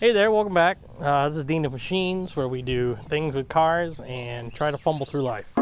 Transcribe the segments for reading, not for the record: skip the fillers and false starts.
Hey there, welcome back. This is Dean of Machines, where we do things with cars and try to fumble through life.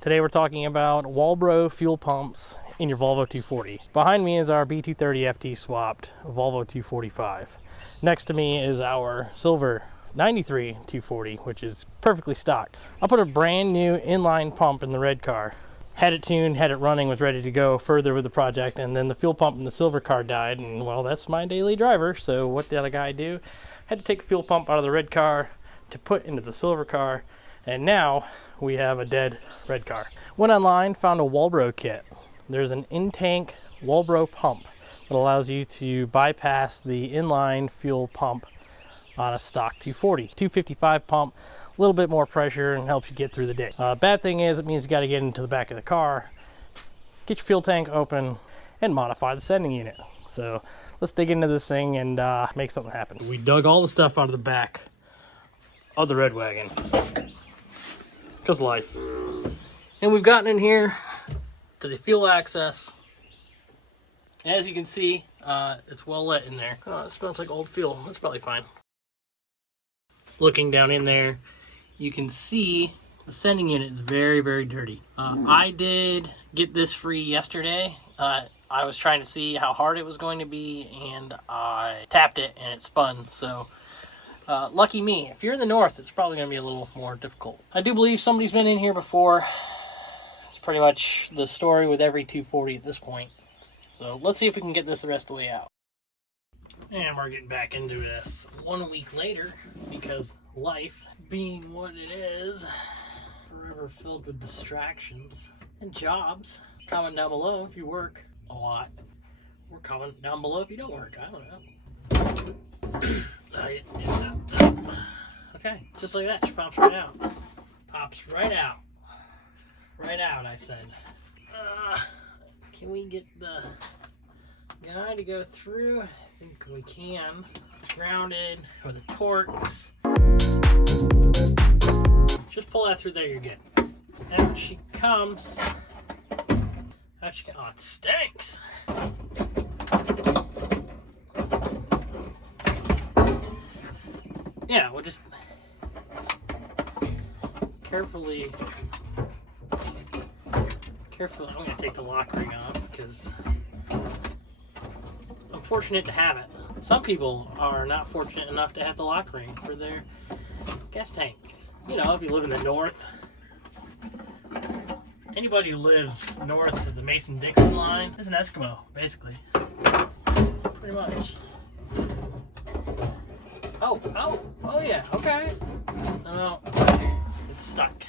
Today we're talking about Walbro fuel pumps in your Volvo 240. Behind me is our B230 FT swapped Volvo 245. Next to me is our silver 93 240, which is perfectly stock. I put a brand new inline pump in the red car. Had it tuned, had it running, was ready to go further with the project, and then the fuel pump in the silver car died, and well, that's my daily driver, so what did a guy do? Had to take the fuel pump out of the red car to put into the silver car, and now we have a dead red car. Went online, found a Walbro kit. There's an in-tank Walbro pump that allows you to bypass the inline fuel pump on a stock 240. 255 pump, a little bit more pressure and helps you get through the day. Bad thing is it means you got to get into the back of the car, get your fuel tank open, and modify the sending unit. So let's dig into this thing and make something happen. We dug all the stuff out of the back of the red wagon, because life. And we've gotten in here to the fuel access. As you can see, it's well lit in there. It smells like old fuel. That's probably fine. Looking down in there, you can see the sending unit is very, very dirty. I did get this free yesterday. I was trying to see how hard it was going to be, and I tapped it and it spun. So lucky me. If you're in the north, it's probably going to be a little more difficult. I do believe somebody's been in here before. It's pretty much the story with every 240 at this point. So let's see if we can get this the rest of the way out. And we're getting back into this 1 week later, because life, being what it is, forever filled with distractions and jobs. Comment down below if you work a lot, or comment down below if you don't work. I don't know. Okay, just like that, she pops right out. Pops right out. Right out, I said. Can we get the guy to go through? I think we can. It's grounded with the Torx. Just pull that through there, you're good. And she comes. Oh, it stinks. Yeah, we'll just carefully. I'm going to take the lock ring off because I'm fortunate to have it. Some people are not fortunate enough to have the lock ring for their gas tank. You know, if you live in the north. Anybody who lives north of the Mason-Dixon line is an Eskimo, basically. Pretty much. Oh yeah, okay. No, it's stuck.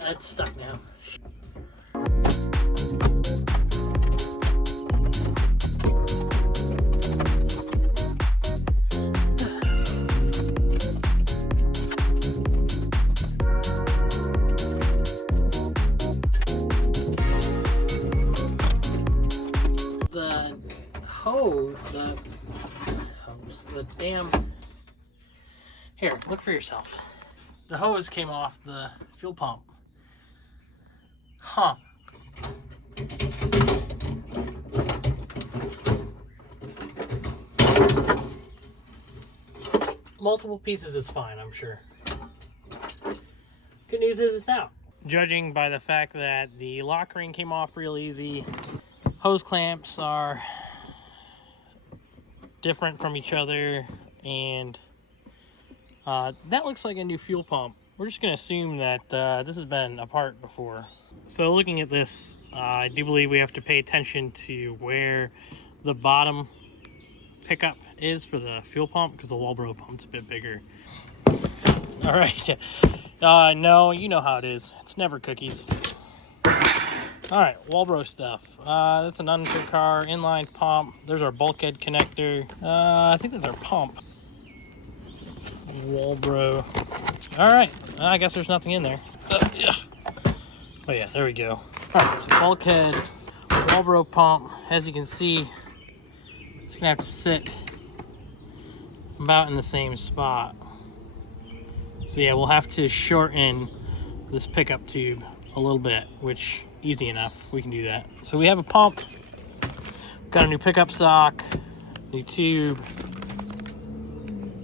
It's stuck now. The damn, here, look for yourself. The hose came off the fuel pump. Huh. Multiple pieces is fine, I'm sure. Good news is it's out. Judging by the fact that the lock ring came off real easy, hose clamps are different from each other, and that looks like a new fuel pump. We're just going to assume that this has been apart before. So looking at this, I do believe we have to pay attention to where the bottom pickup is for the fuel pump, because the Walbro pump's a bit bigger. All right. No, you know how it is. It's never cookies. All right, Walbro stuff. That's an undercar inline pump. There's our bulkhead connector. I think that's our pump. Walbro. All right, I guess there's nothing in there. Yeah. Oh yeah, there we go. All right, so bulkhead, Walbro pump. As you can see, it's gonna have to sit about in the same spot. So yeah, we'll have to shorten this pickup tube a little bit, which easy enough, we can do that. So we have a pump, got a new pickup sock, the tube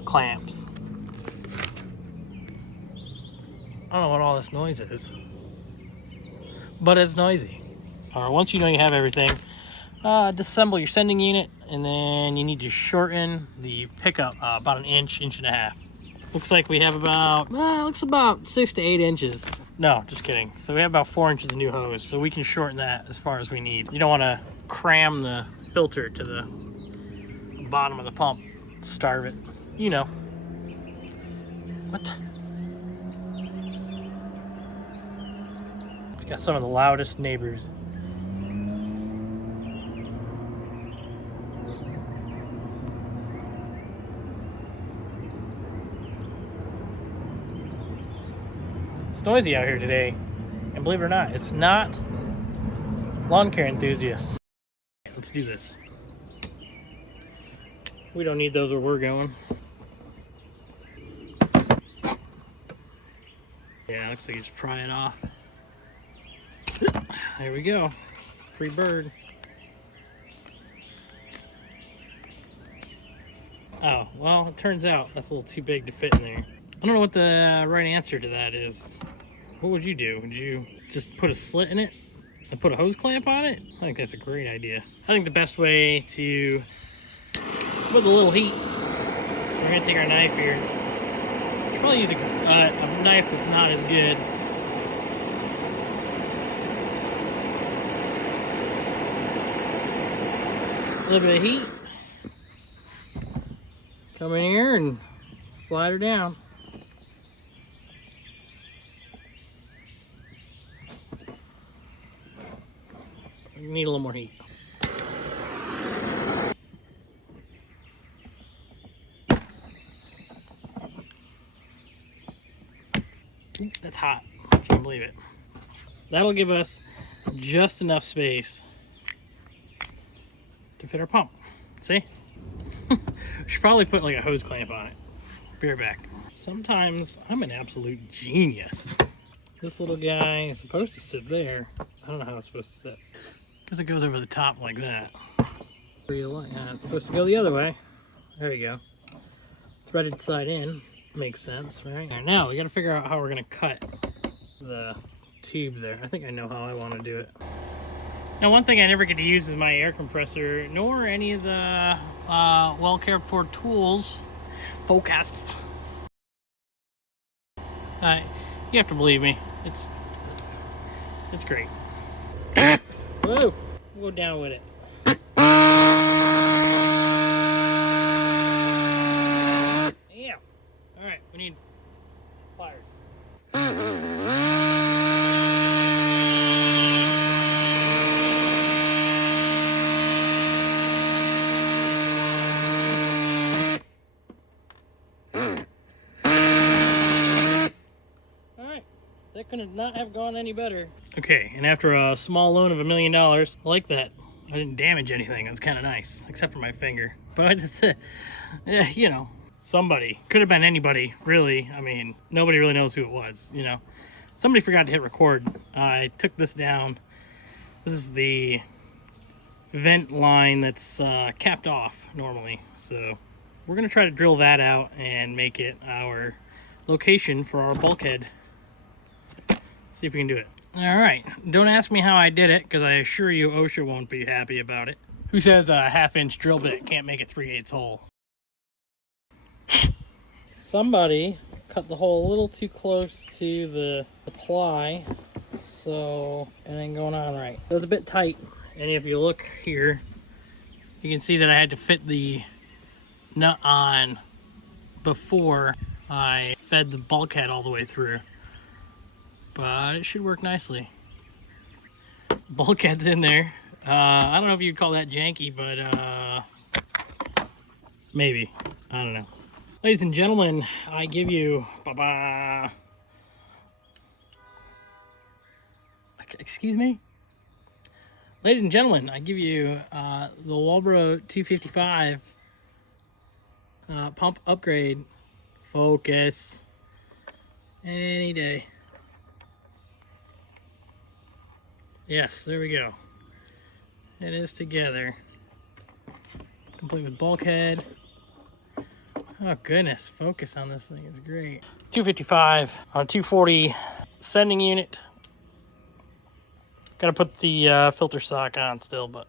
clamps. I don't know what all this noise is, but it's noisy. Once you know you have everything, disassemble your sending unit, and then you need to shorten the pickup about an inch, inch and a half. Looks like we have about, looks about 6 to 8 inches. No, just kidding. So we have about 4 inches of new hose, so we can shorten that as far as we need. You don't want to cram the filter to the bottom of the pump, starve it. You know. What? We've got some of the loudest neighbors. It's noisy out here today, and believe it or not, it's not lawn care enthusiasts. Let's do this. We don't need those where we're going. Yeah, looks like you just pry it off. There we go. Free bird. Oh, well, it turns out that's a little too big to fit in there. I don't know what the right answer to that is. What would you do? Would you just put a slit in it and put a hose clamp on it? I think that's a great idea. I think the best way to, with a little heat, we're gonna take our knife here. Should probably use a knife that's not as good. A little bit of heat. Come in here and slide her down. You need a little more heat. Ooh, that's hot. I can't believe it. That'll give us just enough space to fit our pump. See? We should probably put like a hose clamp on it. Be right back. Sometimes I'm an absolute genius. This little guy is supposed to sit there. I don't know how it's supposed to sit. Because it goes over the top like that. Yeah, it's supposed to go the other way. There you go. Threaded side in. Makes sense, right? Now we gotta figure out how we're gonna cut the tube there. I think I know how I want to do it. Now, one thing I never get to use is my air compressor, nor any of the well cared for tools, forecasts. You have to believe me. It's great. Whoa, we'll go down with it. Yeah. All right, we need pliers. That could not have gone any better. Okay, and after a small loan of $1 million, I like that. I didn't damage anything. That's kind of nice, except for my finger. But it's, you know, somebody. Could have been anybody, really. I mean, nobody really knows who it was, you know. Somebody forgot to hit record. I took this down. This is the vent line that's capped off normally. So we're going to try to drill that out and make it our location for our bulkhead. See if we can do it. All right, don't ask me how I did it, because I assure you OSHA won't be happy about it. Who says a 1/2-inch drill bit can't make a 3/8 hole? Somebody cut the hole a little too close to the ply, so it ain't going on right. It was a bit tight, and if you look here, you can see that I had to fit the nut on before I fed the bulkhead all the way through. But it should work nicely. Bulkhead's in there. I don't know if you'd call that janky, but maybe. I don't know. Ladies and gentlemen, I give you... Excuse me? Ladies and gentlemen, I give you the Walbro 255 pump upgrade. Focus. Any day. Yes, there we go. It is together. complete with bulkhead. Oh goodness, focus on this thing is great. 255 on a 240 sending unit. Gotta put the filter sock on still, but.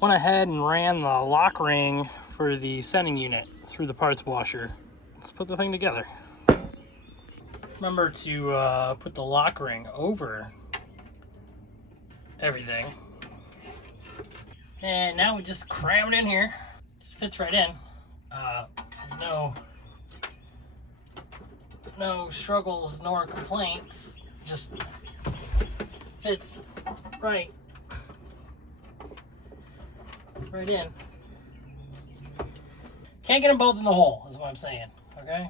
Went ahead and ran the lock ring for the sending unit through the parts washer. Let's put the thing together. Remember to put the lock ring over everything. And now we just cram it in here. Just fits right in. No struggles nor complaints. Just fits right in. Can't get them both in the hole, is what I'm saying. Okay.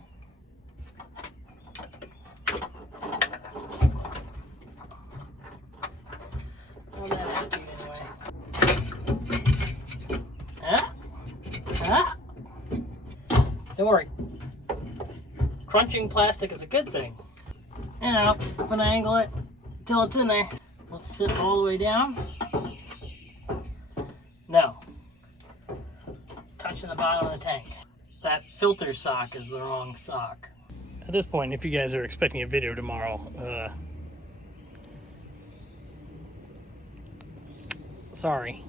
All that attitude anyway. Don't worry. Crunching plastic is a good thing. And I'll finagle it till it's in there. Let's sit all the way down. No. Touching the bottom of the tank. That filter sock is the wrong sock. At this point, if you guys are expecting a video tomorrow, sorry.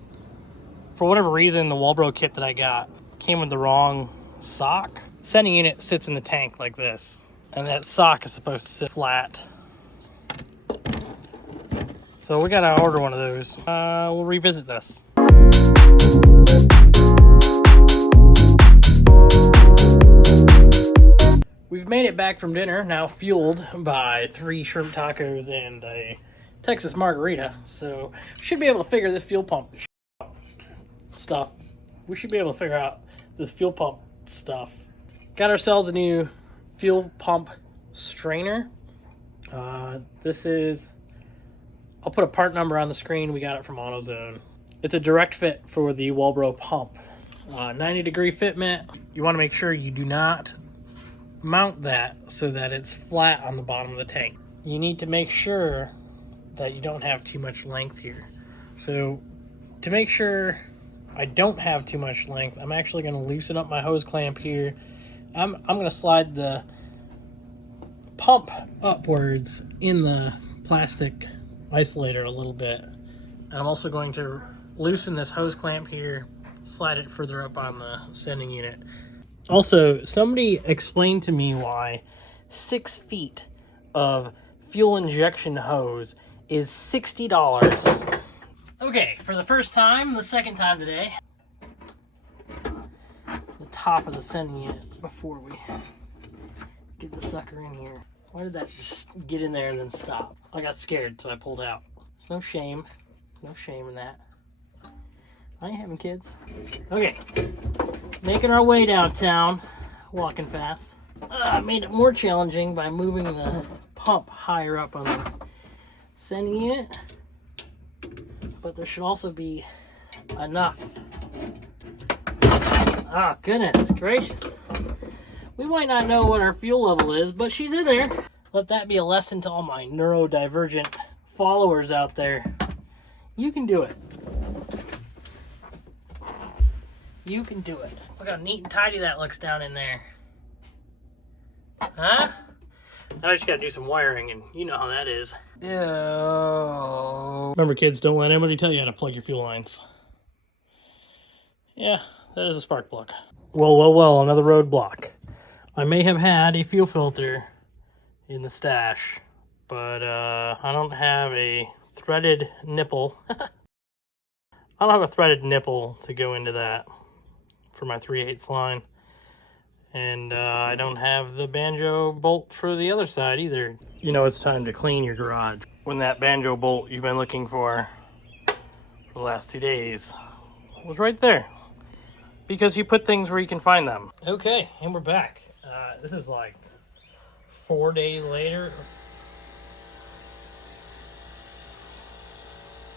For whatever reason, the Walbro kit that I got came with the wrong sock. Sending unit sits in the tank like this, and that sock is supposed to sit flat. So we gotta order one of those. We'll revisit this. We've made it back from dinner, now fueled by 3 shrimp tacos and a Texas margarita. So should be able to figure this fuel pump stuff. We should be able to figure out this fuel pump stuff. Got ourselves a new fuel pump strainer. This is, I'll put a part number on the screen. We got it from AutoZone. It's a direct fit for the Walbro pump. 90-degree fitment. You want to make sure you do not mount that so that it's flat on the bottom of the tank. You need to make sure that you don't have too much length here. So to make sure I don't have too much length, I'm actually going to loosen up my hose clamp here. I'm going to slide the pump upwards in the plastic isolator a little bit. And I'm also going to loosen this hose clamp here, slide it further up on the sending unit. Also, somebody explained to me why 6 feet of fuel injection hose is $60. Okay, for the first time, the second time today, the top of the sending unit before we get the sucker in here. Why did that just get in there and then stop? I got scared, so I pulled out. No shame in that. I ain't having kids. Okay, making our way downtown, walking fast. I made it more challenging by moving the pump higher up on the sending unit, but there should also be enough. Oh, goodness gracious. We might not know what our fuel level is, but she's in there. Let that be a lesson to all my neurodivergent followers out there. You can do it. You can do it. Look how neat and tidy that looks down in there. Huh? Now I just gotta do some wiring, and you know how that is. Ew. Remember, kids, don't let anybody tell you how to plug your fuel lines. Yeah, that is a spark plug. Well, another roadblock. I may have had a fuel filter in the stash, but I don't have a threaded nipple. I don't have a threaded nipple to go into that for my 3/8 line. And I don't have the banjo bolt for the other side either. You know it's time to clean your garage when that banjo bolt you've been looking for the last 2 days was right there. Because you put things where you can find them. Okay, and we're back. This is like 4 days later.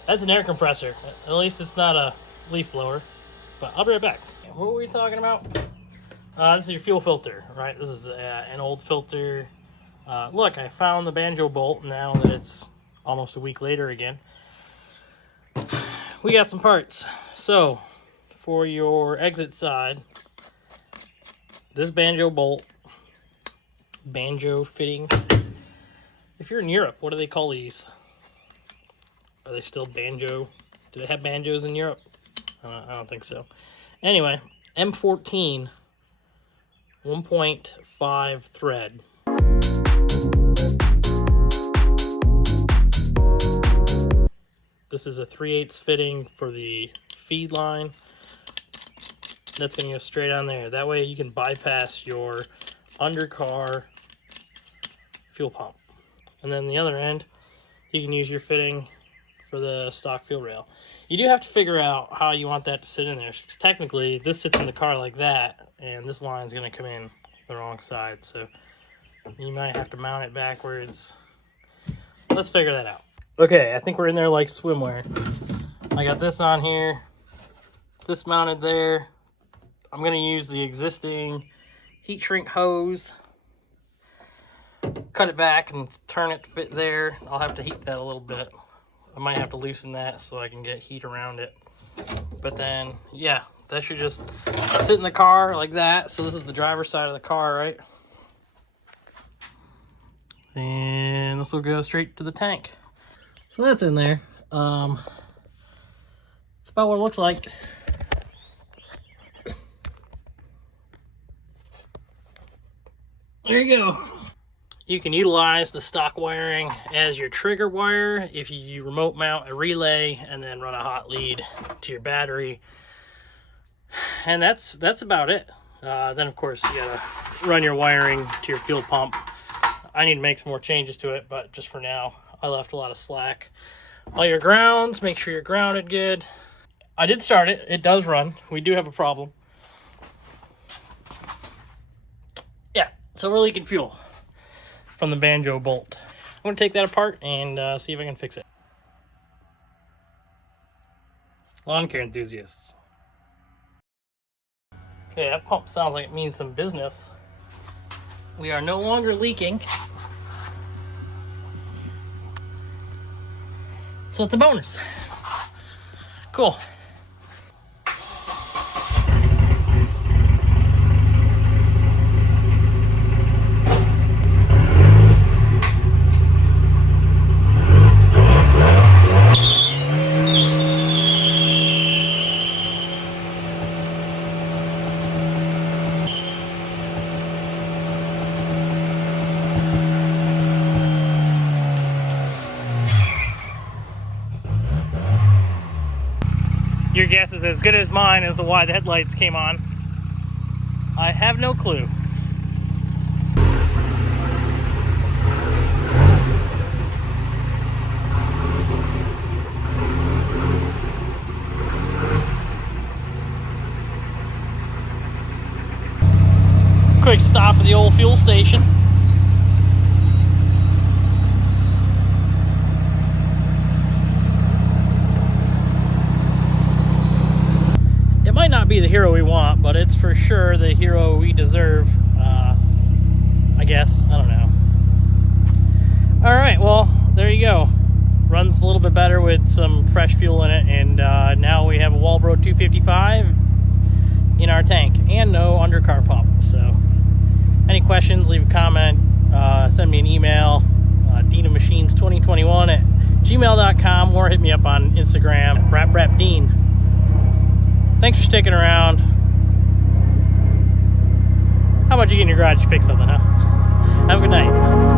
That's an air compressor. At least it's not a leaf blower. But I'll be right back. What were we talking about? This is your fuel filter, right? This is an old filter. Look, I found the banjo bolt now that it's almost a week later again. We got some parts. So, for your exit side, this banjo bolt, banjo fitting. If you're in Europe, what do they call these? Are they still banjo? Do they have banjos in Europe? I don't think so. Anyway, M14 1.5 thread. This is a 3/8 fitting for the feed line. That's going to go straight on there. That way you can bypass your undercar fuel pump. And then the other end, you can use your fitting for the stock fuel rail. You do have to figure out how you want that to sit in there. Because technically, this sits in the car like that, and this line's going to come in the wrong side. So you might have to mount it backwards. Let's figure that out. Okay, I think we're in there like swimwear. I got this on here, this mounted there. I'm going to use the existing heat shrink hose, cut it back and turn it to fit there. I'll have to heat that a little bit. I might have to loosen that so I can get heat around it. But then, yeah, that should just sit in the car like that. So this is the driver's side of the car, right? And this will go straight to the tank. So that's in there. It's about what it looks like. There you go. You can utilize the stock wiring as your trigger wire if you remote mount a relay and then run a hot lead to your battery. And that's about it. Then of course you gotta run your wiring to your fuel pump. I need to make some more changes to it, but just for now, I left a lot of slack. All your grounds, make sure you're grounded good. I did start it. It does run. We do have a problem. Yeah, so we're leaking fuel from the banjo bolt. I'm going to take that apart and see if I can fix it. Lawn care enthusiasts. Okay, that pump sounds like it means some business. We are no longer leaking. So it's a bonus. Cool. Your guess is as good as mine as to why the headlights came on. I have no clue. Quick stop at the old fuel station. Might not be the hero we want, but it's for sure the hero we deserve. I guess. I don't know. All right, well, there you go. Runs a little bit better with some fresh fuel in it, and now we have a Walbro 255 in our tank and no undercar pump. So any questions, leave a comment, send me an email, dinamachines2021@gmail.com, or hit me up on Instagram, @rapdean. Thanks for sticking around. How about you get in your garage to fix something, huh? Have a good night.